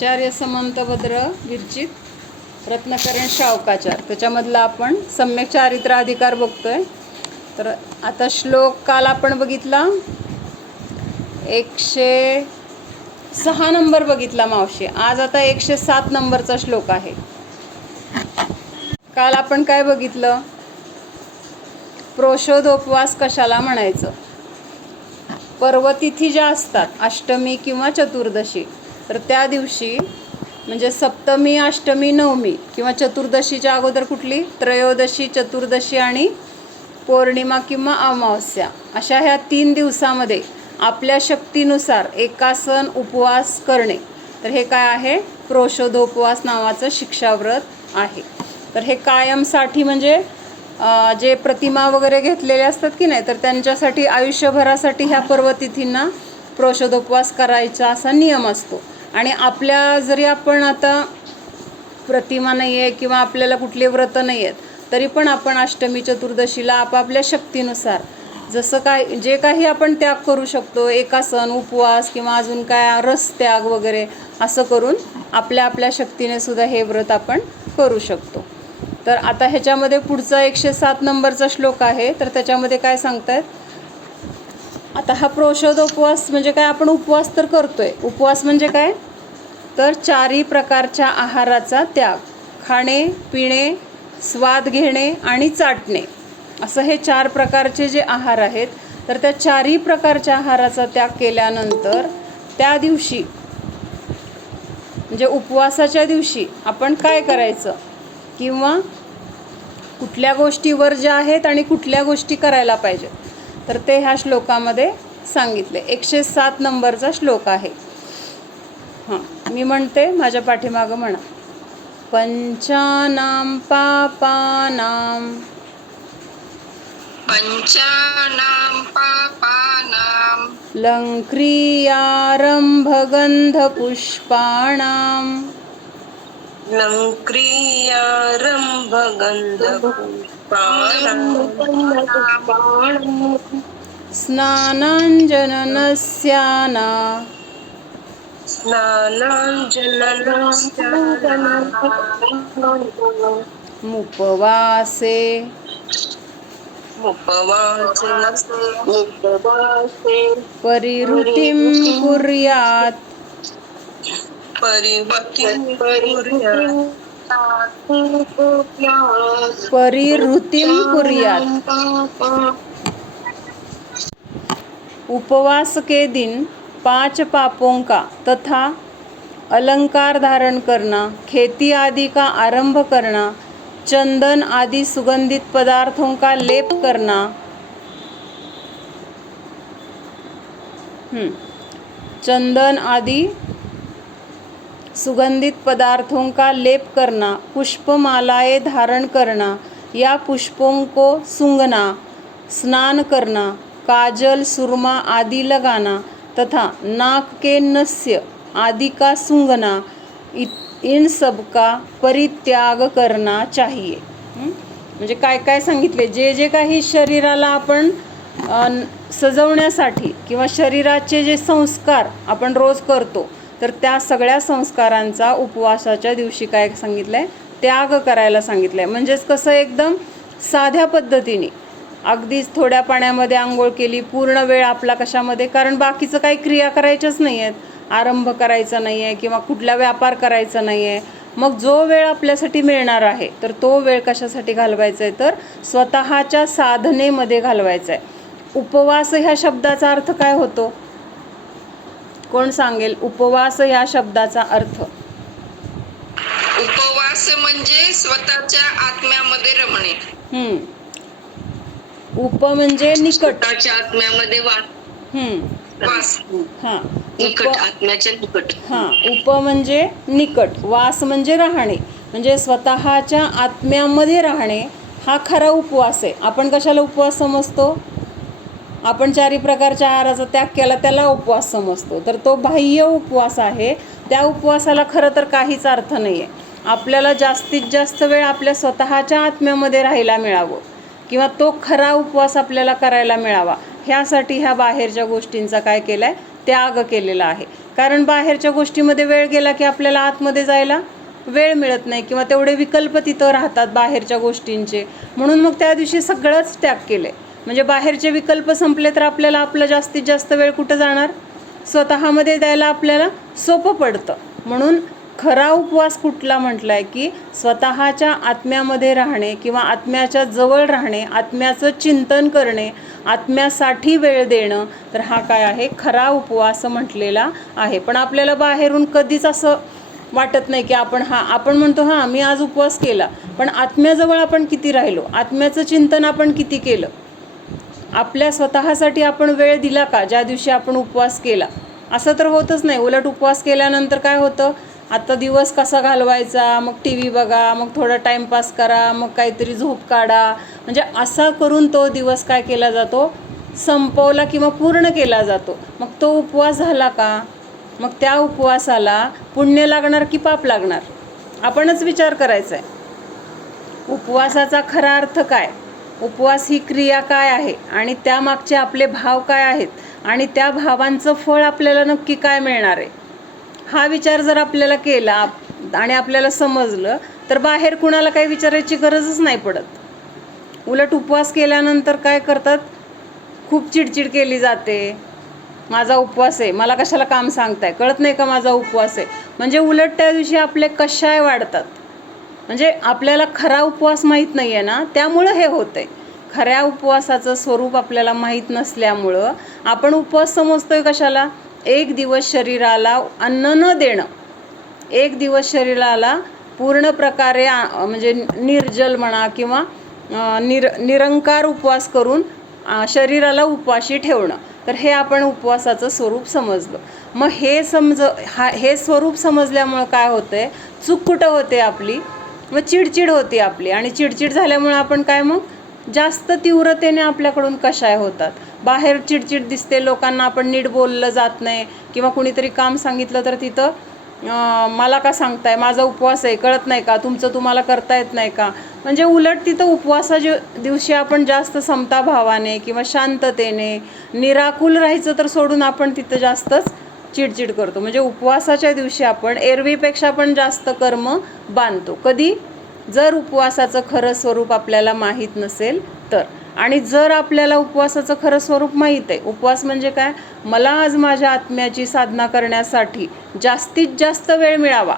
आचार्य समंतभद्र विरचित रत्नकरण शावकाचार त्याच्यामधला आपण सम्यक चारित्र अधिकार बघतोय. तर आता श्लोक काल आपण बघितला 106 नंबर बघितला मावशी. आज आता 107 नंबरचा श्लोक आहे. काल आपण काय बघितलं? प्रोषोधोपवास कशाला म्हणायचं? पर्वतिथी ज्या असतात अष्टमी किंवा चतुर्दशी, तर त्या दिवशी म्हणजे सप्तमी, अष्टमी, नवमी किंवा चतुर्दशीच्या अगोदर कुठली? त्रयोदशी, चतुर्दशी आणि पौर्णिमा किंवा अमावस्या, अशा ह्या 3 दिवसामध्ये आपल्या शक्तीनुसार एकासन उपवास करणे. तर हे काय आहे? प्रोषोधोपवास नावाचं शिक्षाव्रत आहे. तर हे कायमसाठी म्हणजे जे प्रतिमा वगैरे घेतलेले असतात की नाही, तर त्यांच्यासाठी आयुष्यभरासाठी ह्या पर्वतिथींना प्रोषोधोपवास करायचा असा नियम असतो. आणि आपल्या जरी आपण आता प्रतिमा नाही आहे किंवा आपल्याला कुठली व्रत नाही आहेत, तरी पण आपण अष्टमी, चतुर्दशीला आपापल्या शक्तीनुसार जसं काय जे काही आपण त्याग करू शकतो, एकासन, उपवास किंवा अजून काय रस त्याग वगैरे, असं करून आपल्या आपल्या शक्तीने सुद्धा हे व्रत आपण करू शकतो. तर आता ह्याच्यामध्ये पुढचा 107 नंबरचा श्लोक आहे. तर त्याच्यामध्ये काय सांगतायत? आता हा प्रोषोधोपवास म्हणजे काय? आपण उपवास तर करतोय. उपवास म्हणजे काय? तर 4 प्रकारच्या आहाराचा त्याग, खाणे, पिणे, स्वाद घेणे आणि चाटणे, असं हे 4 प्रकारचे जे आहार आहेत. तर त्या 4 प्रकारच्या आहाराचा त्याग केल्यानंतर त्या दिवशी म्हणजे उपवासाच्या दिवशी आपण काय करायचं किंवा कुठल्या गोष्टी वर्ज्य आहेत आणि कुठल्या गोष्टी करायला पाहिजेत, तर ते ह्या श्लोकामध्ये सांगितले. 107 नंबरचा श्लोक आहे. हां, मी म्हणते, माझ्या पाठीमागं म्हणा. पंचानां पापानां लंक्रियारंभगंधपुष्पाणां स्नानाञ्जननस्याना मुपवासे परिहृतिं कुर्यात्. परिहृतिं कुर्यात्. उपवास के दिन 5 पापों का तथा अलंकार धारण करना, खेती आदि का आरंभ करना, चंदन आदि सुगंधित पदार्थों का लेप करना, चंदन आदि सुगंधित पदार्थों का लेप करना, पुष्पमालाएं धारण करना या पुष्पों को सूंघना, स्नान करना, काजल, सुरमा आदि लगाना तथा नाक के नस्य आदि का सूंघना, इन सब का परित्याग करना चाहिए. म्हणजे काय काय सांगितले? जे जे काही शरीराला आपण सजवण्यासाठी किंवा शरीराचे जे संस्कार आपण रोज करतो, तर त्या सगळ्या संस्कारांचा उपवासाच्या दिवशी काय सांगितलंय? त्याग करायला सांगितलंय. म्हणजेच कसं, एकदम साध्या पद्धतीने, अगदीच थोड्या पाण्यामध्ये आंघोळ केली, पूर्ण वेळ आपला कशामध्ये, कारण बाकीचं काही क्रिया करायच्याच नाही आहेत, आरंभ करायचा नाही आहे किंवा कुठला व्यापार करायचा नाही आहे. मग जो वेळ आपल्यासाठी मिळणार आहे, तर तो वेळ कशासाठी घालवायचा आहे? तर स्वतःच्या साधनेमध्ये घालवायचा आहे. उपवास ह्या शब्दाचा अर्थ काय होतो? कोण सांगेल? उपवास ह्या शब्दाचा अर्थ. उपवास म्हणजे स्वतःच्या आत्म्यामध्ये रमणे. उप म्हणजे निकट, स्वतःच्या आत्म्यामध्ये वास. हां, निकट, आत्म्याच्या निकट. हां, उप म्हणजे निकट, वास म्हणजे राहणे, म्हणजे स्वतःच्या आत्म्यामध्ये राहणे हा खरा उपवास आहे. आपण कशाला उपवास समजतो? आपण 4 प्रकारच्या आहाराचा त्याग केला त्याला उपवास समजतो. तर तो बाह्य उपवास आहे. त्या उपवासाला खरं तर काहीच अर्थ नाही आहे. आपल्याला जास्तीत जास्त वेळ आपल्या स्वतःच्या आत्म्यामध्ये राहायला मिळावं किंवा तो खरा उपवास आपल्याला करायला मिळावा, ह्यासाठी ह्या बाहेरच्या गोष्टींचा काय केला आहे? त्याग केलेला आहे. कारण बाहेरच्या गोष्टीमध्ये वेळ गेला की आपल्याला आतमध्ये जायला वेळ मिळत नाही किंवा तेवढे विकल्प तिथं राहतात बाहेरच्या गोष्टींचे. म्हणून मग त्या दिवशी सगळंच त्याग केले. म्हणजे बाहेरचे विकल्प संपले तर आपल्याला आपलं जास्तीत जास्त वेळ कुठं जाणार, स्वतःमध्ये द्यायला आपल्याला सोपं पडतं. म्हणून खरा उपवास कुठला म्हटला आहे की स्वतःच्या आत्म्यामध्ये राहणे किंवा आत्म्याच्या जवळ राहणे, आत्म्याचं चिंतन करणे, आत्म्यासाठी वेळ देणं, तर हा काय आहे, खरा उपवास म्हटलेला आहे. पण आपल्याला बाहेरून कधीच असं वाटत नाही की आपण म्हणतो हां मी आज उपवास केला, पण आत्म्याजवळ आपण किती राहिलो, आत्म्याचं चिंतन आपण किती केलं, आपल्या स्वतःसाठी आपण वेळ दिला का ज्या दिवशी आपण उपवास केला. असं तर होतच नाही. उलट उपवास केल्यानंतर काय होतं, आता दिवस कसा घालवायचा, मग टी व्ही बघा, मग थोडा टाईमपास करा, मग काहीतरी झोप काढा, म्हणजे असा करून तो दिवस काय केला जातो, संपवला किंवा पूर्ण केला जातो. मग तो उपवास झाला का, मग त्या उपवासाला पुण्य लागणार की पाप लागणार, आपणच विचार करायचा आहे. उपवासाचा खरा अर्थ काय, उपवास ही क्रिया काय आहे आणि त्यामागचे आपले भाव काय आहेत आणि त्या भावांचं फळ आपल्याला नक्की काय मिळणार आहे, हा विचार जर आपल्याला केला आणि आपल्याला समजलं तर बाहेर कुणाला काही विचारायची गरजच नाही पडत. उलट उपवास केल्यानंतर काय करतात, खूप चिडचिड केली जाते, माझा उपवास आहे, मला कशाला काम सांगताय, कळत नाही का माझा उपवास आहे. म्हणजे उलट त्या दिवशी आपले कशाय वाढतात. म्हणजे आपल्याला खरा उपवास माहीत नाही आहे ना, त्यामुळं हे होतं आहे. खऱ्या उपवासाचं स्वरूप आपल्याला माहीत नसल्यामुळं आपण उपवास समजतोय कशाला, एक दिवस शरीराला अन्न न देणं, एक दिवस शरीराला पूर्ण प्रकारे म्हणजे निर्जल म्हणा किंवा निरंकार उपवास करून शरीराला उपवाशी ठेवणं, तर हे आपण उपवासाचं स्वरूप समजलं. मग हे स्वरूप समजल्यामुळं काय होतं आहे, चूक कुठं होते आपली, मग चिडचिड होते आपली. आणि चिडचिड झाल्यामुळं आपण काय, मग जास्त तीव्रतेने आपल्याकडून कशाय होतात, बाहेर चिडचिड दिसते, लोकांना आपण नीट बोललं जात नाही किंवा कुणीतरी काम सांगितलं तर तिथं मला का सांगताय, माझा उपवास आहे, कळत नाही का, तुमचं तुम्हाला करता येत नाही का. म्हणजे उलट तिथं उपवासाच्या दिवशी आपण जास्त समता भावाने किंवा शांततेने निराकुल राहायचं तर सोडून आपण तिथं जास्तच चिडचिड करतो. म्हणजे उपवासाच्या दिवशी आपण एरवीपेक्षा पण जास्त कर्म बांधतो. कधी, जर उपवासाचं खरं स्वरूप आपल्याला माहीत नसेल तर. आणि जर आपल्याला उपवासाचं खरं स्वरूप माहीत आहे, उपवास म्हणजे काय, मला आज माझ्या आत्म्याची साधना करण्यासाठी जास्तीत जास्त वेळ मिळावा,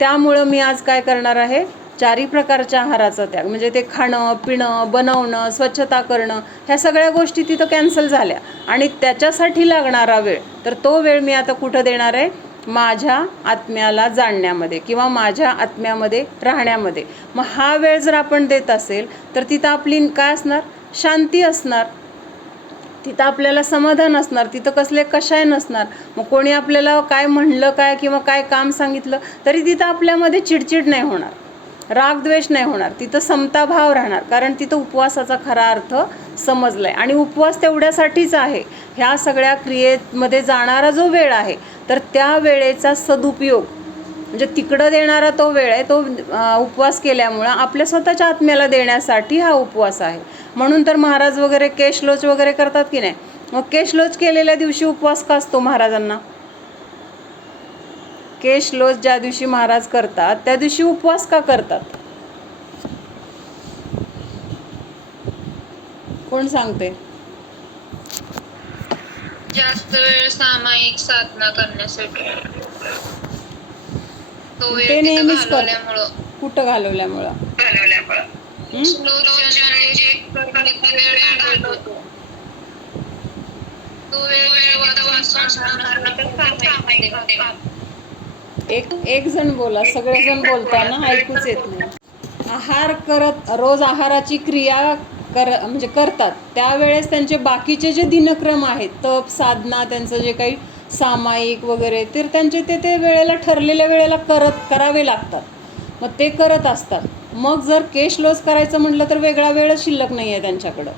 त्यामुळं मी आज काय करणार आहे, 4 प्रकारच्या आहाराचा त्याग. म्हणजे ते खाणं पिणं बनवणं स्वच्छता करणं, ह्या सगळ्या गोष्टी तिथं कॅन्सल झाल्या. आणि त्याच्यासाठी लागणारा वेळ, तर तो वेळ मी आता कुठं देणार आहे, माझ्या आत्म्याला जाणण्यामध्ये किंवा माझ्या आत्म्यामध्ये राहण्यामध्ये. मग हा वेळ जर आपण देत असेल तर तिथं आपली काय असणार, शांती असणार, तिथं आपल्याला समाधान असणार, तिथं कसले कशाय नसणार. मग कोणी आपल्याला काय म्हणलं काय किंवा काय काम सांगितलं तरी तिथं आपल्यामध्ये चिडचिड नाही होणार, रागद्वेष नाही होणार, तिथं समताभाव राहणार. कारण तिथं उपवासाचा खरा अर्थ समजलाय. आणि उपवास तेवढ्यासाठीच आहे, ह्या सगळ्या क्रियेमध्ये जाणारा जो वेळ आहे तर त्या वेळेचा सदुपयोग, म्हणजे तिकडं देणारा तो वेळ आहे, तो उपवास केल्यामुळं आपल्या स्वतःच्या आत्म्याला देण्यासाठी हा उपवास आहे. म्हणून तर महाराज वगैरे केशलोच वगैरे करतात की नाही. मग केशलोच केलेल्या दिवशी उपवास का असतो महाराजांना, केशलोच ज्या दिवशी महाराज करतात त्या दिवशी उपवास का करतात, कोण सांगते. जास्त वेळ सामायिक साधना करण्यासाठी, तो वेळ ते तिथं नेहमीच करतात. घालवल्यामुळं कुठं घालवल्यामुळं, श्लोकाने जे करण्याचा वेळ घालवतो, तो वेळ तिथं वाचून सामायिक एक जण बोला, सगळेजण बोलताना ऐकूच येत नाही. आहार करत, रोज आहाराची क्रिया म्हणजे करतात त्यावेळेस त्यांचे बाकीचे जे दिनक्रम आहेत, तप साधना, त्यांचं जे काही सामायिक वगैरे, तर त्यांचे ते वेळेला ठरलेल्या वेळेला करावे लागतात. मग ते करत असतात. मग जर केश लॉस करायचं म्हटलं तर वेगळा वेळच शिल्लक नाही आहे त्यांच्याकडं.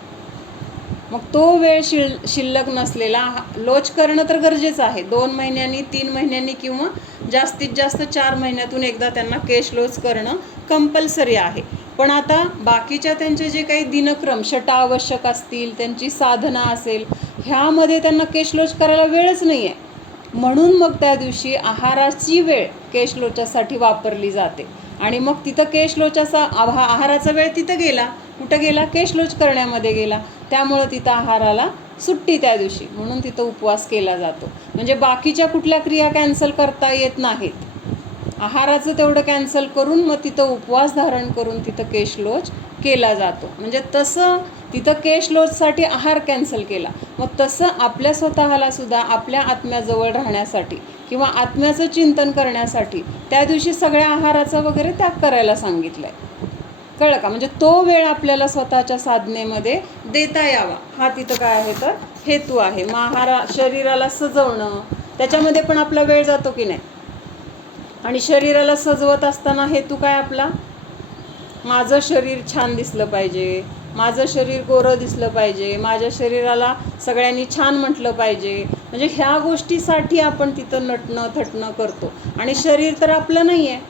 मग तो वेळ शिल्लक नसलेला लोच करणं तर गरजेचं आहे. 2 महिन्यांनी 3 महिन्यांनी किंवा जास्तीत जास्त 4 महिन्यातून एकदा त्यांना केश लोच करणं कंपल्सरी आहे. पण आता बाकीच्या त्यांचे जे काही दिनक्रम शटा आवश्यक असतील, त्यांची साधना असेल, ह्यामध्ये त्यांना केश लोच करायला वेळच नाही आहे. म्हणून मग त्या दिवशी आहाराची वेळ केशलोचासाठी वापरली जाते. आणि मग तिथं केशलोचाचा आहाराचा वेळ तिथं गेला, कुठं गेला? केशलोच करण्यामध्ये गेला. त्यामुळं तिथं आहाराला सुट्टी त्या दिवशी, म्हणून तिथं उपवास केला जातो. म्हणजे बाकीच्या कुठल्या क्रिया कॅन्सल करता येत नाहीत. आहाराचं तेवढं कॅन्सल करून मग तिथं उपवास धारण करून तिथं केशलोच केला जातो. म्हणजे तसं तिथं केशलोचसाठी आहार कॅन्सल केला, मग तसं आपल्या स्वतःला सुद्धा आपल्या आत्म्याजवळ राहण्यासाठी किंवा आत्म्याचं चिंतन करण्यासाठी त्या दिवशी सगळ्या आहाराचा वगैरे त्याग करायला सांगितलं आहे. कळलं का? म्हणजे तो वेळ आपल्याला स्वतःच्या साधनेमध्ये देता यावा, हा तिथं काय आहे तर हेतू आहे. मग शरीराला सजवणं, त्याच्यामध्ये पण आपला वेळ जातो की नाही? आणि शरीराला सजवत असताना हेतू काय आपला? माझं शरीर छान दिसलं पाहिजे, माझं शरीर गोरं दिसलं पाहिजे, माझ्या शरीराला सगळ्यांनी छान म्हटलं पाहिजे. म्हणजे ह्या गोष्टीसाठी आपण तिथं नटणं थटणं करतो. आणि शरीर तर आपलं नाही आहे,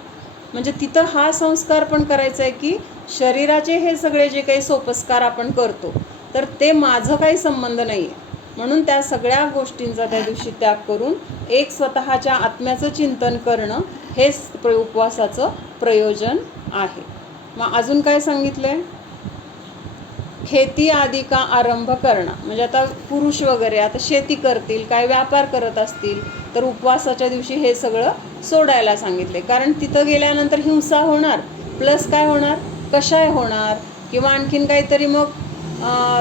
म्हणजे तिथं हा संस्कार पण करायचा आहे की शरीराचे हे सगळे जे काही सोपस्कार आपण करतो तर ते माझं काही संबंध नाही आहे. म्हणून त्या सगळ्या गोष्टींचा त्या दिवशी त्याग करून एक स्वतःच्या आत्म्याचं चिंतन करणं हेच उपवासाचं प्रयोजन आहे. मग अजून काय सांगितलं आहे? खेती आदी का आरंभ करणं, म्हणजे आता पुरुष वगैरे आता शेती करतील, काय व्यापार करत असतील तर उपवासाच्या दिवशी हे सगळं सोडायला सांगितले. कारण तिथं गेल्यानंतर हिंसा होणार, प्लस काय होणार? कशाय होणार, किंवा आणखीन काहीतरी मग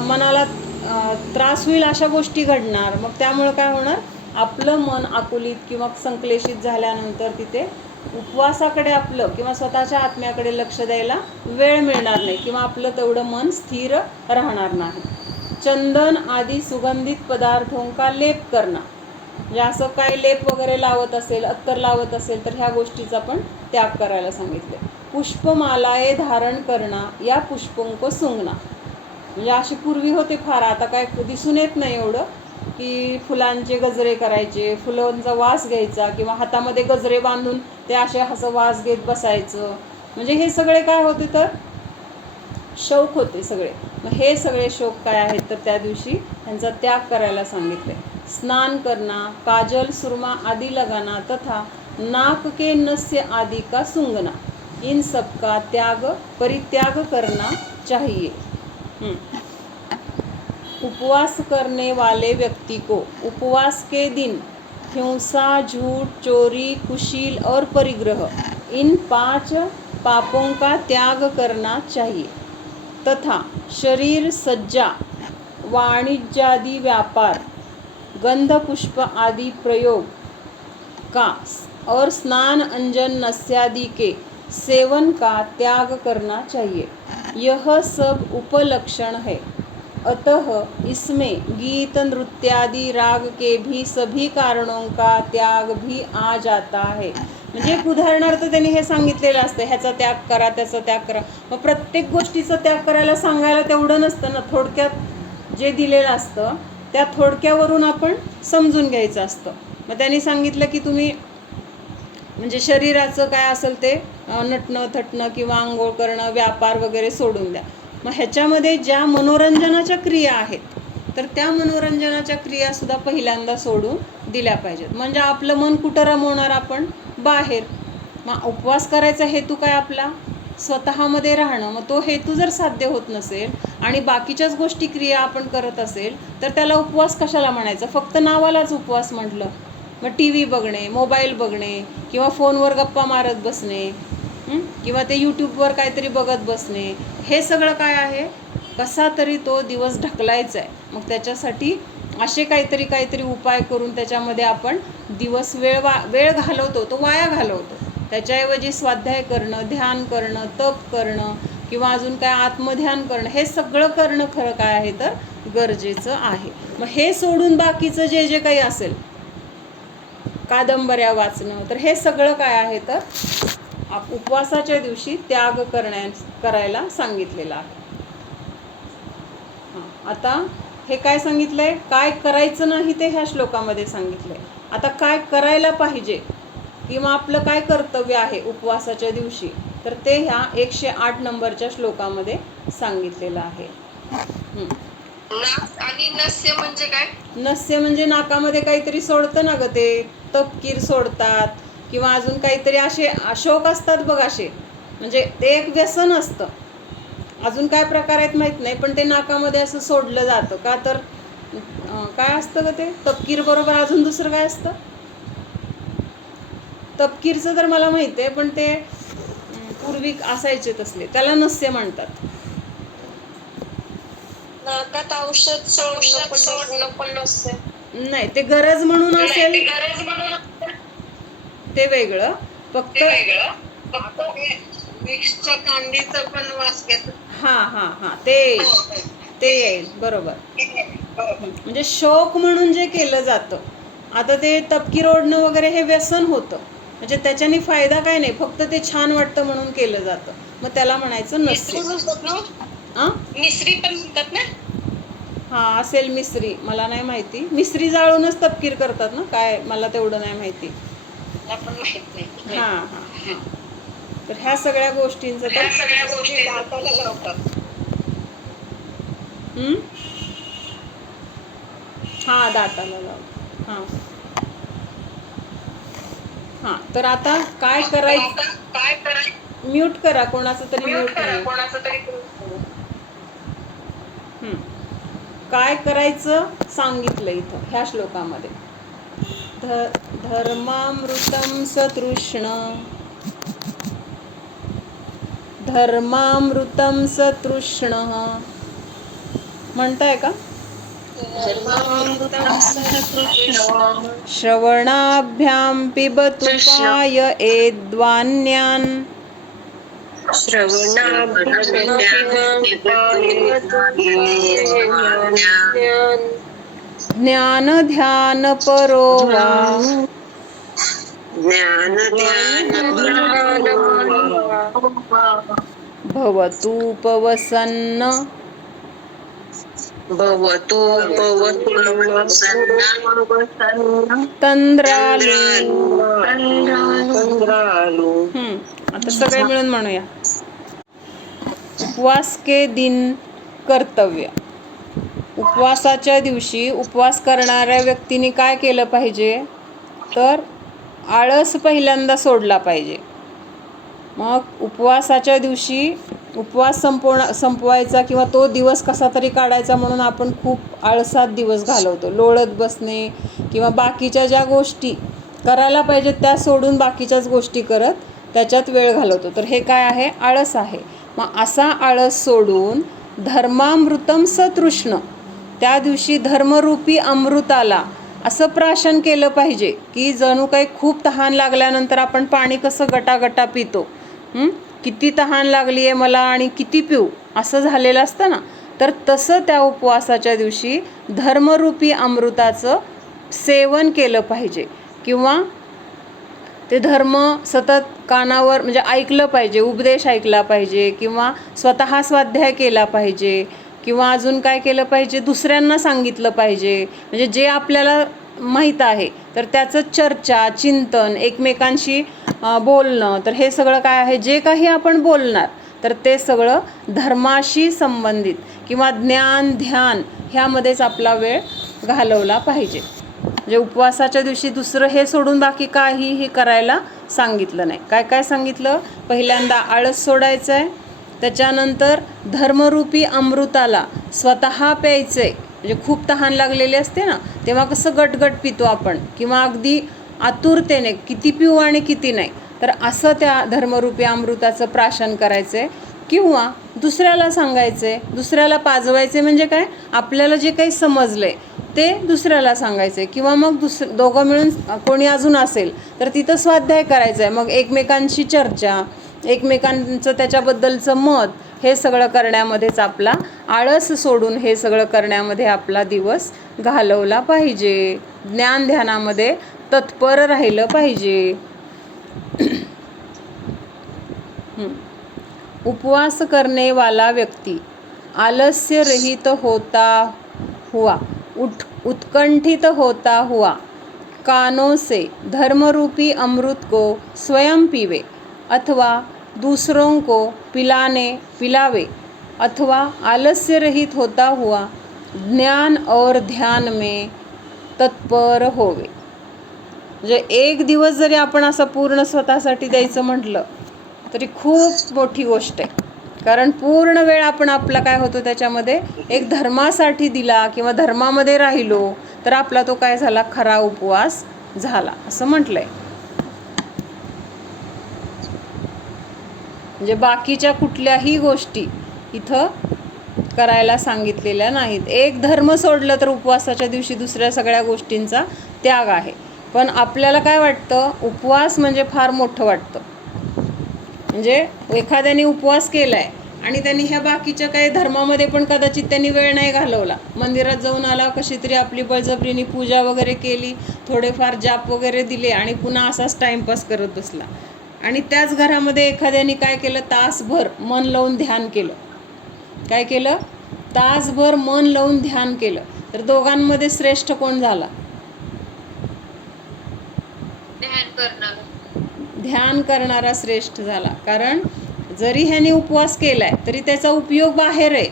मनाला त्रास होईल अशा गोष्टी घडणार. मग त्यामुळं काय होणार? आपलं मन आकुलित किंवा संक्लेशित झाल्यानंतर तिथे उपवासाकडे आपलं किंवा स्वतःच्या आत्म्याकडे लक्ष द्यायला वेळ मिळणार नाही किंवा आपलं तेवढं मन स्थिर राहणार नाही. चंदन आदी सुगंधित पदार्थों का लेप करणं, म्हणजे असं काही लेप वगैरे लावत असेल, अत्तर लावत असेल तर ह्या गोष्टीचा पण त्याग करायला सांगितले. पुष्पमालाए धारण करणं या पुष्पों को सुंगणं, म्हणजे अशी पूर्वी होते फार, आता काय दिसून येत नाही एवढं, की फुलांचे गजरे करायचे, फुलांचा वास घ्यायचा किंवा हातामध्ये गजरे बांधून ते असे असं वास घेत बसायचं. म्हणजे हे सगळे काय होते तर शौक होते सगळे. मग हे सगळे शौक काय आहेत तर त्या दिवशी त्यांचा त्याग करायला सांगितले. स्नान करना, काजल सुरमा आदि लगाना तथा नाक के नस्य आदि का सूंघना, इन सब का त्याग परित्याग करना चाहिए. उपवास करने वाले व्यक्ति को उपवास के दिन हिंसा, झूठ, चोरी, कुशील और परिग्रह इन 5 पापों का त्याग करना चाहिए तथा शरीर सज्जा, वाणिज्यादि व्यापार, गंध पुष्प आदि प्रयोग का और स्नान अंजन नस्यादि के सेवन का त्याग करना चाहिए. यह सब उपलक्षण है, अतः इसमें गीत नृत्यादि राग के भी सभी कारणों का त्याग भी आ जाता है. म्हणजे एक उदाहरणार्थ त्यांनी हे सांगितलेलं असतं, ह्याचा त्याग करा, त्याचा त्याग करा. मग प्रत्येक गोष्टीचा त्याग करायला सांगायला तेवढं नसतं ना, थोडक्यात जे दिलेलं असतं त्या थोडक्यावरून आपण समजून घ्यायचं असतं. मग त्यांनी सांगितलं की तुम्ही म्हणजे शरीराचं काय असेल ते नटणं थटणं किंवा आंघोळ करणं, व्यापार वगैरे सोडून द्या. मग ह्याच्यामध्ये ज्या मनोरंजनाच्या क्रिया आहेत तर त्या मनोरंजनाच्या क्रियासुद्धा पहिल्यांदा सोडून दिल्या पाहिजेत. म्हणजे आपलं मन कुठं रमवणार आपण? बाहेर. मग उपवास करायचा हेतू काय आपला? स्वतःमध्ये राहणं. मग तो हेतू जर साध्य होत नसेल आणि बाकीच्याच गोष्टी क्रिया आपण करत असेल तर त्याला उपवास कशाला म्हणायचं? फक्त नावालाच उपवास म्हटलं. मग टी व्ही बघणे, मोबाईल बघणे किंवा फोनवर गप्पा मारत बसणे किंवा ते यूट्यूबवर काहीतरी बघत बसणे, हे सगळं काय आहे? कसा तरी तो दिवस ढकलायचा आहे. मग त्याच्यासाठी असे काहीतरी उपाय करून त्याच्यामध्ये आपण दिवस वेळ घालवतो, तो वाया घालवतो. त्याच्याऐवजी स्वाध्याय करणं, ध्यान करणं, तप करणं किंवा अजून काय आत्मध्यान करणं, हे सगळं करणं खरं काय आहे तर गरजेचं आहे. मग हे सोडून बाकीचं जे जे काही असेल, कादंबऱ्या वाचणं, तर हे सगळं काय आहे तर उपवासाच्या दिवशी त्याग करायला सांगितलेलं आहे. आता हे काय सांगितलंय? काय करायचं नाही ते ह्या श्लोकामध्ये सांगितलंय. आता काय करायला पाहिजे किंवा आपलं काय कर्तव्य आहे उपवासाच्या दिवशी, तर ते ह्या 108 नंबरच्या श्लोकामध्ये सांगितलेलं आहे. नाक आणि नस्य म्हणजे काय? नस्य म्हणजे नाकामध्ये काहीतरी सोडतं ना ग ते, तपकीर सोडतात किंवा अजून काहीतरी असे अशोक असतात बघ असे, म्हणजे ते एक व्यसन असतं. अजून काय प्रकार आहेत माहीत नाही, पण ते नाकामध्ये असं सोडलं जातं का तर काय असतं ग ते तपकीर बरोबर अजून दुसरं काय असतं? तपकीरचं तर मला माहिती आहे, पण ते पूर्वी असायचे तसले, त्याला नस्य म्हणतात. नाकात औषध सोडणं पण नसते. नाही, ते गरज म्हणून असेल गरज म्हणून ते वेगळं. फक्त फक्त विक्सच्या कांडीचा पण वास घेत. हा ते येईल बरोबर. म्हणजे शौक म्हणून जे केलं जातं, आता ते तपकीर ओढणं वगैरे हे व्यसन होतं, म्हणजे त्याच्याने फायदा काय नाही, फक्त ते छान वाटतं म्हणून केलं जातं, मग त्याला म्हणायचं नस्य. मिसरी पण म्हणतात ना? हा असेल मिसरी, मला नाही माहिती. मिसरी जाळूनच तपकीर करतात ना काय, मला तेवढं नाही माहिती. पण माहित नाही. हा हा हा तर ह्या सगळ्या गोष्टींचं तर दाताला लावतात. हा दाताला लावतात. हा तर आता काय करायचं, म्यूट करा कोणाचं तरी, म्यूट नाही. काय करायचं सांगितलं इथं ह्या श्लोकामध्ये. धर्मामृतं सतृष्ण, धर्मामृतं सतृष्ण म्हणताय का? श्रवणाभ्याम पिबतु पाय एद्वान्यान्, ज्ञान ध्यान परो वा भवतुपवसन्न तंद्रालू. आता सगळे मिळून म्हणूया. उपवास के दिन कर्तव्य. उपवासाच्या दिवशी उपवास करणाऱ्या व्यक्तीने काय केलं पाहिजे, तर आळस पहिल्यांदा सोडला पाहिजे. मग उपवासाच्या दिवशी उपवास संपवायचा किंवा तो दिवस कसा तरी काढायचा म्हणून आपण खूप आळसात दिवस घालवतो. लोळत बसणे किंवा बाकीच्या ज्या गोष्टी करायला पाहिजेत त्या सोडून बाकीच्याच गोष्टी करत त्याच्यात वेळ घालवतो. तर हे काय आहे, आळस आहे. मग असा आळस सोडून धर्मामृतम सतृष्ण, त्या दिवशी धर्मरूपी अमृताला असं प्राशन केलं पाहिजे की जणू काही खूप तहान लागल्यानंतर आपण पाणी कसं गटागटा पितो, किती तहान लागली आहे मला आणि किती पिऊ असं झालेलं असतं ना, तर तसं त्या उपवासाच्या दिवशी धर्मरूपी अमृताचं सेवन केलं पाहिजे किंवा ते धर्म सतत कानावर म्हणजे ऐकलं पाहिजे, उपदेश ऐकला पाहिजे किंवा स्वतः स्वाध्याय केला पाहिजे किंवा अजून काय केलं पाहिजे, दुसऱ्यांना सांगितलं पाहिजे. म्हणजे जे आपल्याला माहीत आहे तर त्याचं चर्चा, चिंतन, एकमेकांशी बोलणं, तर हे सगळं काय आहे, जे काही आपण बोलणार तर ते सगळं धर्माशी संबंधित किंवा ज्ञान ध्यान ह्यामध्येच आपला वेळ घालवला पाहिजे. म्हणजे उपवासाच्या दिवशी दुसरं हे सोडून बाकी काहीही करायला सांगितलं नाही. काय काय सांगितलं, पहिल्यांदा आळस सोडायचं आहे, त्याच्यानंतर धर्मरूपी अमृताला स्वतः प्यायचं आहे. म्हणजे खूप तहान लागलेली असते ना, तेव्हा कसं गटगट पितो आपण किंवा अगदी आतुरतेने किती पिऊ आणि किती नाही, तर असं त्या धर्मरूपी अमृताचं प्राशन करायचं आहे किंवा दुसऱ्याला सांगायचं आहे, दुसऱ्याला पाजवायचे. म्हणजे काय, आपल्याला जे काही समजलं आहे ते दुसऱ्याला सांगायचं आहे किंवा मग दोघं मिळून कोणी अजून असेल तर तिथं स्वाध्याय करायचं आहे. मग एकमेकांशी चर्चा, एकमेकांचं त्याच्याबद्दलचं मत, हे सगळं करण्यामध्येच आपला आळस सोडून हे सगळं करण्यामध्ये आपला दिवस घालवला पाहिजे. ज्ञानध्यानामध्ये तत्पर राहिलं पाहिजे. उपवास करने वाला व्यक्ति आलस्य रहित होता हुआ, उत्कंठित होता हुआ कानों से धर्मरूपी अमृत को स्वयं पीवे अथवा दूसरों को पिलावे, अथवा आलस्य रहित होता हुआ ज्ञान और ध्यान में तत्पर होवे. म्हणजे एक दिवस जरी आपण असं पूर्ण स्वतःसाठी द्यायचं म्हटलं तरी खूप मोठी गोष्ट आहे. कारण पूर्ण वेळ आपण आपला काय होतो त्याच्यामध्ये एक धर्मासाठी दिला किंवा धर्मामध्ये राहिलो तर आपला तो काय झाला, खरा उपवास झाला असं म्हटलंय. म्हणजे बाकीच्या कुठल्याही गोष्टी इथं करायला सांगितलेल्या नाहीत. एक धर्म सोडलं तर उपवासाच्या दिवशी दुसऱ्या सगळ्या गोष्टींचा त्याग आहे. पण आपल्याला काय वाटतं, उपवास म्हणजे फार मोठं वाटतं. म्हणजे एखाद्याने उपवास केलाय आणि त्यांनी ह्या बाकीच्या काही धर्मामध्ये पण कदाचित त्यांनी वेळ नाही घालवला, मंदिरात जाऊन आला, कशी तरी आपली बळजबरीने पूजा वगैरे केली, थोडेफार जाप वगैरे दिले आणि पुन्हा असाच टाइमपास करत बसला. आणि त्याच घरामध्ये एखाद्याने काय केलं, तासभर मन लावून ध्यान केलं. काय केलं, तासभर मन लावून ध्यान केलं. तर दोघांमध्ये श्रेष्ठ कोण झाला? ध्यान करणारा श्रेष्ठ झाला. कारण जरी ह्याने उपवास केलाय तरी त्याचा उपयोग बाहेर आहे.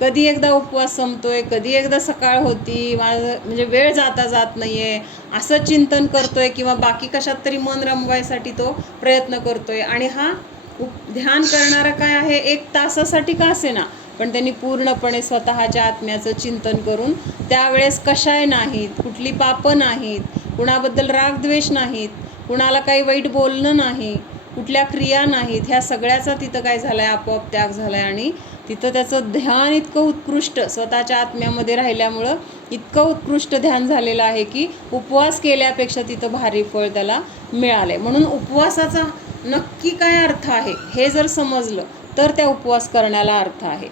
कधी एकदा उपवास संपतोय, कधी एकदा सकाळ होती, माझं म्हणजे वेळ जाता जात नाहीये असं चिंतन करतोय किंवा बाकी कशात तरी मन रमवायसाठी तो प्रयत्न करतोय. आणि हा ध्यान करणारा काय आहे, एक तासासाठी का असेना पण त्यांनी पूर्णपणे स्वतःच्या आत्म्याचं चिंतन करून त्यावेळेस कशाय नाहीत, कुठली पापं नाहीत, कुणाबद्दल रागद्वेष नाहीत, कुणाला काही वाईट बोलणं नाही, कुठल्या क्रिया नाहीत, ह्या सगळ्याचा तिथं काय झालाय, आपोआप त्याग झालाय. आणि तिथं त्याचं ध्यान इतकं उत्कृष्ट स्वतःच्या आत्म्यामध्ये राहिल्यामुळं इतकं उत्कृष्ट ध्यान झालेलं आहे की उपवास केल्यापेक्षा तिथं भारी फळ त्याला मिळालंय. म्हणून उपवासाचा नक्की काय अर्थ आहे हे जर समजलं तर त्या उपवास करण्याला अर्थ आहे.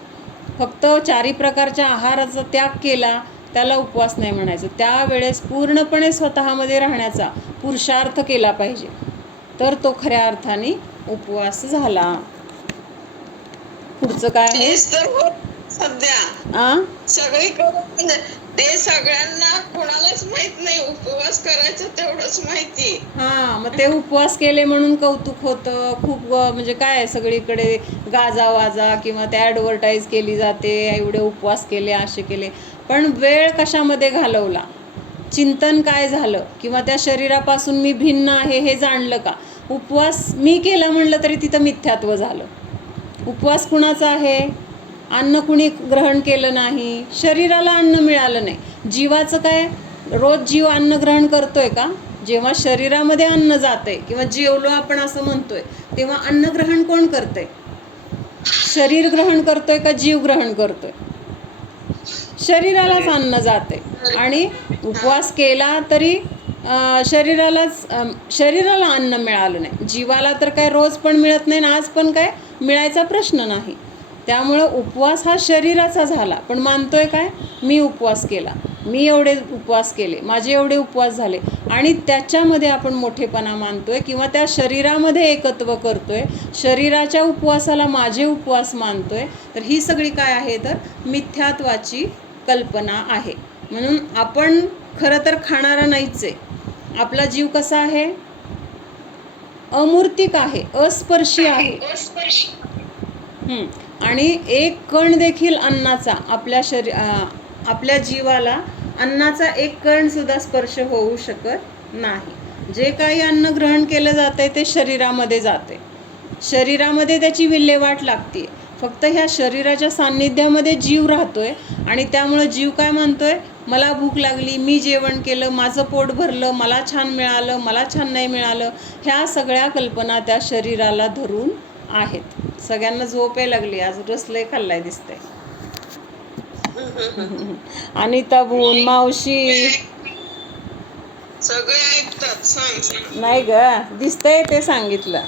फक्त 4 प्रकारच्या आहाराचा त्याग केला त्याला उपवास नाही म्हणायचं. त्यावेळेस पूर्णपणे स्वतःमध्ये राहण्याचा पुरुषार्थ केला पाहिजे, तर तो खऱ्या अर्थाने उपवास झाला. पुढचं काय आहे, सध्या सगळीकडे ते सगळ्यांना कोणालाच माहित नाही, उपवास करायचं तेवढंच माहिती. मग ते उपवास केले म्हणून कौतुक होतं खूप. म्हणजे काय सगळीकडे गाजावाजा किंवा ते ॲडव्हर्टाईज केली जाते, एवढे उपवास केले, असे केले. पण वेळ कशामध्ये घालवला, चिंतन काय झालं, किंवा त्या शरीरापासून मी भिन्न आहे हे जाणलं का. उपवास मी केला म्हणलं तरी तिथं मिथ्यात्व झालं. उपवास कुणाचा आहे, अन्न कुणी ग्रहण केलं नाही, शरीराला अन्न मिळालं नाही. जीवाचं काय, रोज जीव अन्न ग्रहण करतोय का? जेव्हा शरीरामध्ये अन्न जातंय किंवा जेवलो आपण असं म्हणतोय तेव्हा अन्न ग्रहण कोण करतंय, शरीर ग्रहण करतोय का जीव ग्रहण करतोय? शरीरालाच अन्न जाते. आणि उपवास केला तरी शरीराला अन्न मिळालं नाही, जीवाला तर काय रोज पण मिळत नाही आणि आज पण काय मिळायचा प्रश्न नाही. त्यामुळं उपवास हा शरीराचा झाला. पण मानतोय काय, मी उपवास केला, मी एवढे उपवास केले, माझे एवढे उपवास झाले, आणि त्याच्यामध्ये आपण मोठेपणा मानतोय किंवा त्या शरीरामध्ये एकत्व करतोय, शरीराच्या उपवासाला माझे उपवास मानतोय. तर ही सगळी काय आहे, तर मिथ्यात्वाची कल्पना आहे. म्हणून आपण खरं तर खाणारा नाहीच आहे. आपला जीव कसा आहे, अमूर्तिक आहे, अस्पर्शी आहे. आणि एक कण देखील अन्नाचा आपल्या जीवाला अन्नाचा एक कण सुद्धा स्पर्श होऊ शकत नाही. जे काही अन्न ग्रहण केलं जातंय ते शरीरामध्ये जाते, शरीरामध्ये त्याची विल्हेवाट लागते. फक्त ह्या शरीराच्या सान्निध्यामध्ये जीव राहतोय आणि त्यामुळं जीव काय म्हणतोय, मला भूक लागली, मी जेवण केलं, माझं पोट भरलं, मला छान मिळालं, मला छान नाही मिळालं. ह्या सगळ्या कल्पना त्या शरीराला धरून आहेत. सगळ्यांना झोप लागली, आज रस लय खाल्लाय दिसतंय. अनिता बून, मावशी सगळे ऐकतात, सांग. नाही ग, दिसतंय ते सांगितलं.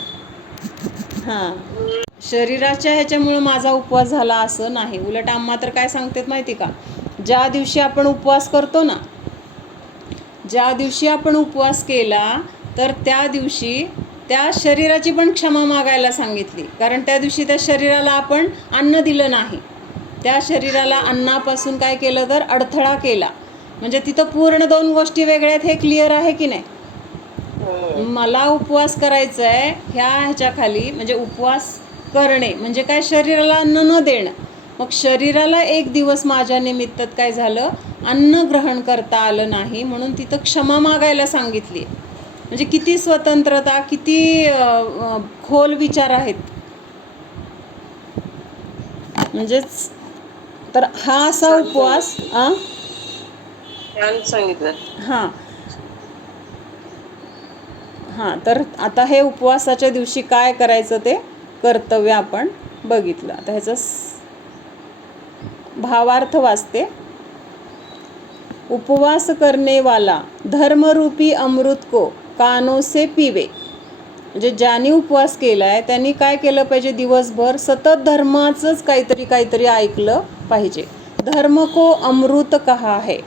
शरीराच्या ह्याच्यामुळं माझा उपवास झाला असं नाही. उलट आम्हा तर काय सांगतात माहिती का, ज्या दिवशी आपण उपवास करतो ना, ज्या दिवशी आपण उपवास केला तर त्या दिवशी त्या शरीराची पण क्षमा मागायला सांगितली. कारण त्या दिवशी त्या शरीराला आपण अन्न दिलं नाही, त्या शरीराला अन्नापासून काय केलं तर अडथळा केला. म्हणजे तिथं पूर्ण 2 गोष्टी वेगळ्या आहेत, हे क्लिअर आहे की नाही. मला उपवास करायचा आहे ह्याच्या खाली, म्हणजे उपवास करणे म्हणजे काय, शरीराला अन्न न देणं. मग शरीराला एक दिवस माझ्या निमित्तात काय झालं, अन्न ग्रहण करता आलं नाही, म्हणून तिथं क्षमा मागायला सांगितली. म्हणजे किती स्वतंत्रता, किती खोल विचार आहेत. म्हणजेच तर हा असा उपवास छान सांगितलं. हां हां तर आता हे उपवासाच्या दिवशी काय करायचं ते कर्तव्य आपण बघितलं. आता ह्याचा भावार्थ वाचते. उपवास करने वाला धर्मरूपी अमृत को कानों से पीवे. म्हणजे ज्यांनी उपवास केला आहे त्यांनी काय केलं पाहिजे, दिवसभर सतत धर्माचंच काहीतरी ऐकलं पाहिजे. धर्म को अमृत कहा है.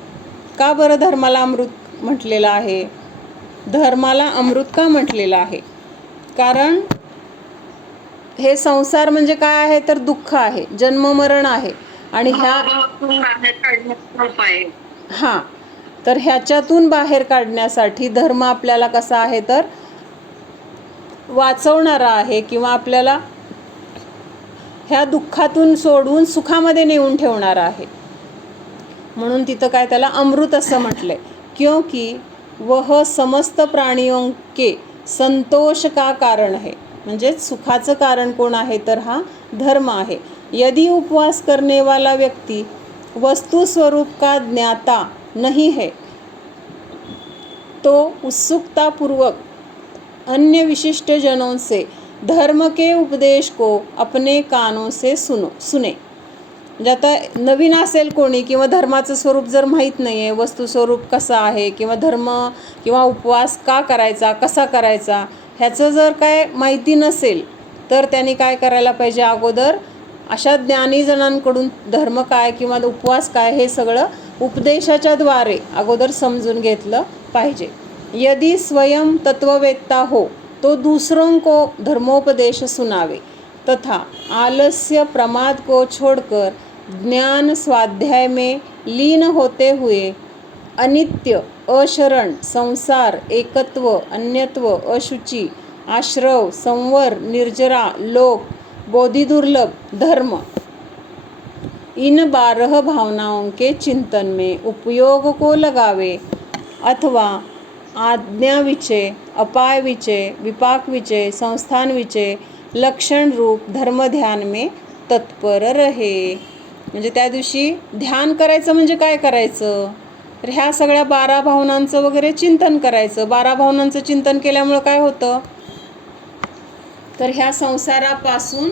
का बरं धर्माला अमृत म्हटलेलं आहे? धर्माला अमृत का म्हटलेलं आहे? कारण हे संसार म्हणजे काय आहे तर दुःख आहे, जन्ममरण आहे. आणि हां तर ह्याच्यातून बाहेर काढण्यासाठी धर्म आपल्याला कसा आहे तर वाचवणारा आहे, किंवा आपल्याला ह्या दुःखातून सोडून सुखामध्ये नेऊन ठेवणारा आहे. म्हणून तिथं काय त्याला अमृत असं म्हटलंय. क्योंकि वह समस्त प्राणियों के संतोष का कारण है. म्हणजे सुखाचं कारण कोण आहे तर हा धर्म आहे. यदि उपवास करने वाला व्यक्ति वस्तु स्वरूप का ज्ञाता नहीं है तो उत्सुकतापूर्वक अन्य विशिष्ट जनों से धर्म के उपदेश को अपने कानों से सुने. म्हणजे आता नवीन असेल कोणी किंवा धर्माचं स्वरूप जर माहीत नाही आहे, वस्तू स्वरूप कसं आहे, किंवा धर्म किंवा उपवास का करायचा, कसा करायचा, ह्याचं जर काय माहिती नसेल तर त्यांनी काय करायला पाहिजे, अगोदर अशा ज्ञानीजनांकडून धर्म काय किंवा उपवास काय हे सगळं उपदेशाच्या द्वारे अगोदर समजून घेतलं पाहिजे. यदि स्वयं तत्ववेत्ता हो तो दूसरों को धर्मोपदेश सुनावे तथा आलस्य प्रमाद को छोड़कर ज्ञान स्वाध्याय में लीन होते हुए अनित्य, अशरण, संसार, एकत्व, अन्यत्व, अशुचि, आश्रव, संवर, निर्जरा, लोक, बोधिदुर्लभ, धर्म, इन 12 भावनाओं के चिंतन में उपयोग को लगावे अथवा आज्ञा विचय, अपाय विचय, विपाक विचय, संस्थान विचय, लक्षण रूप धर्म ध्यान में तत्पर रहे. म्हणजे त्या दिवशी ध्यान करायचं म्हणजे काय करायचं तर ह्या सगळ्या 12 भावनांचं वगैरे चिंतन करायचं. 12 भावनांचं चिंतन केल्यामुळं काय होतं तर ह्या संसारापासून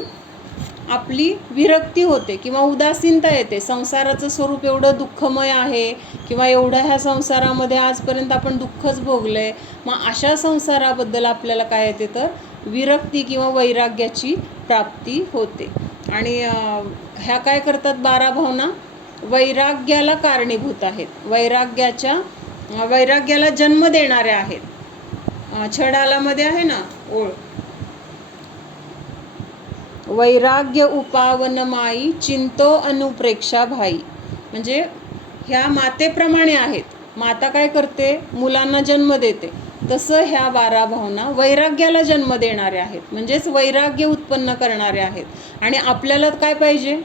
आपली विरक्ती होते किंवा उदासीनता येते. संसाराचं स्वरूप एवढं दुःखमय आहे किंवा एवढं ह्या संसारामध्ये आजपर्यंत आपण दुःखच भोगलं आहे. मग अशा संसाराबद्दल आपल्याला काय येते तर विरक्ती किंवा वैराग्याची प्राप्ती होते. आणि ह्या काय करतात 12 भावना वैराग्याला कारणीभूत आहेत, वैराग्याला जन्म देणाऱ्या आहेत. छडालामध्ये आहे ना ओळ, वैराग्य उपावनमाई चिंतो अनुप्रेक्षा भाई. म्हणजे ह्या मातेप्रमाणे आहेत. माता काय करते, मुलांना जन्म देते, तसं ह्या 12 भावना वैराग्याला जन्म देणाऱ्या आहेत, म्हणजेच वैराग्य उत्पन्न करणाऱ्या आहेत. आणि आपल्याला काय पाहिजे,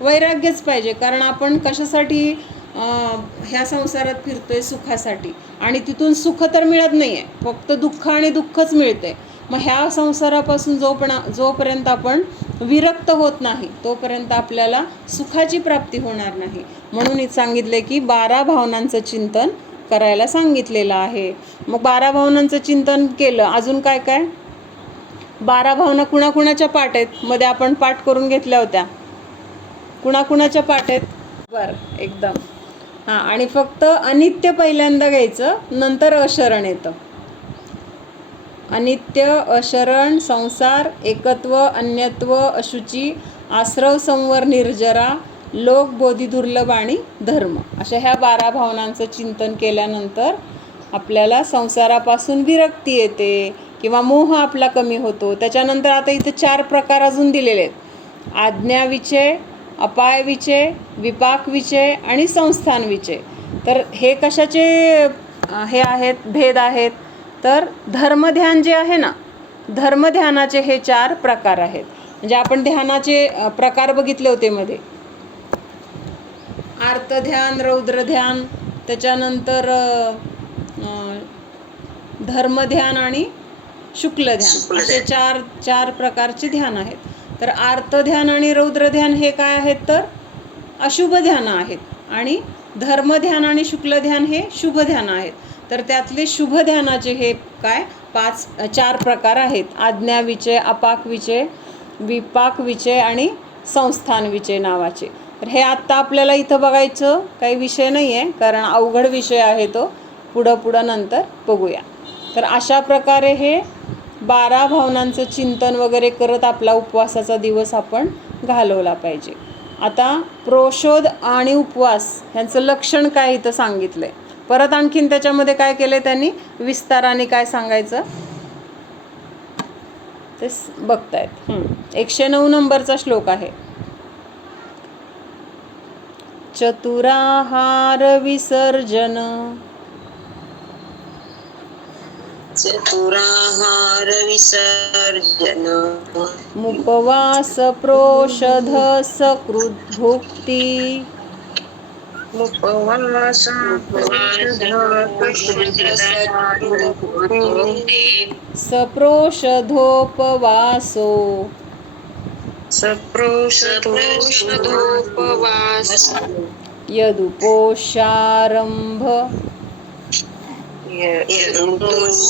वैराग्यच पाहिजे. कारण आपण कशासाठी ह्या संसारात फिरतोय, सुखासाठी, आणि तिथून सुख तर मिळत नाही आहे, फक्त दुःख आणि दुःखच मिळते. मग ह्या संसारापासून जोपर्यंत आपण विरक्त होत नाही तोपर्यंत आपल्याला सुखाची प्राप्ती होणार नाही. म्हणून सांगितले की 12 भावनांचं चिंतन करायला सांगितलेलं आहे. मग 12 भावनांचं चिंतन केलं, अजून काय काय 12 भावना कुणाकुणाच्या पाठ आहेत, मध्ये आपण पाठ करून घेतल्या होत्या, कुणाकुणाच्या पाठ आहेत बरं एकदम. हां आणि फक्त अनित्य पहिल्यांदा घ्यायचं, नंतर अशरण येतं. अनित्य, अशरण, संसार, एकत्व, अन्यत्व, अशुची, आश्रव, संवर, निर्जरा, लोक, बोधिदुर्लभ आणि धर्म, अशा ह्या 12 भावनांचं चिंतन केल्यानंतर आपल्याला संसारापासून विरक्ती येते किंवा मोह आपला कमी होतो. त्याच्यानंतर आता इथे 4 प्रकार अजून दिलेले आहेत, आज्ञाविचय, अपायविचय, विपाकविचय आणि संस्थानविचय. तर हे कशाचे हे आहेत, भेद आहेत तर धर्मध्यान जे आहे ना, धर्मध्यानाचे हे 4 प्रकार आहेत. म्हणजे आपण ध्यानाचे प्रकार बघितले होते मध्ये, आर्त ध्यान, रौद्र ध्यान, त्याच्यानंतर धर्म ध्यान आणि शुक्ल ध्यान, असे चार प्रकारचे ध्यान आहेत. तर आर्त ध्यान आणि रौद्र ध्यान हे काय आहेत तर अशुभ ध्यान आहेत, आणि धर्म ध्यान आणि शुक्ल ध्यान हे शुभ ध्यान आहेत. तर त्यातले शुभ ध्यानाचे हे काय 4 प्रकार आहेत: आज्ञा विचय, अपाक विचय, विपाक विचय आणि संस्थान विचय नावाचे. तर हे आत्ता आपल्याला इथं बघायचं काही विषय नाही आहे, कारण अवघड विषय आहे तो, पुढं नंतर बघूया. तर अशा प्रकारे हे 12 भावनांचं चिंतन वगैरे करत आपला उपवासाचा दिवस आपण घालवला पाहिजे. आता प्रोषोध आणि उपवास ह्यांचं लक्षण काय इथं सांगितलं आहे. परत आणखीन त्याच्यामध्ये काय केलं आहे त्यांनी, विस्ताराने काय सांगायचं ते बघतायत. 109 नंबरचा श्लोक आहे. चतुराहार विसर्जन, चतुराहार विसर्जन, मुपवास प्रोषध सकृद्भुक्ती, उपवास सप्रोषधोपवासो, सप्रोषधोपवास, यदुपोषारंभ, यदुपोषारंभ,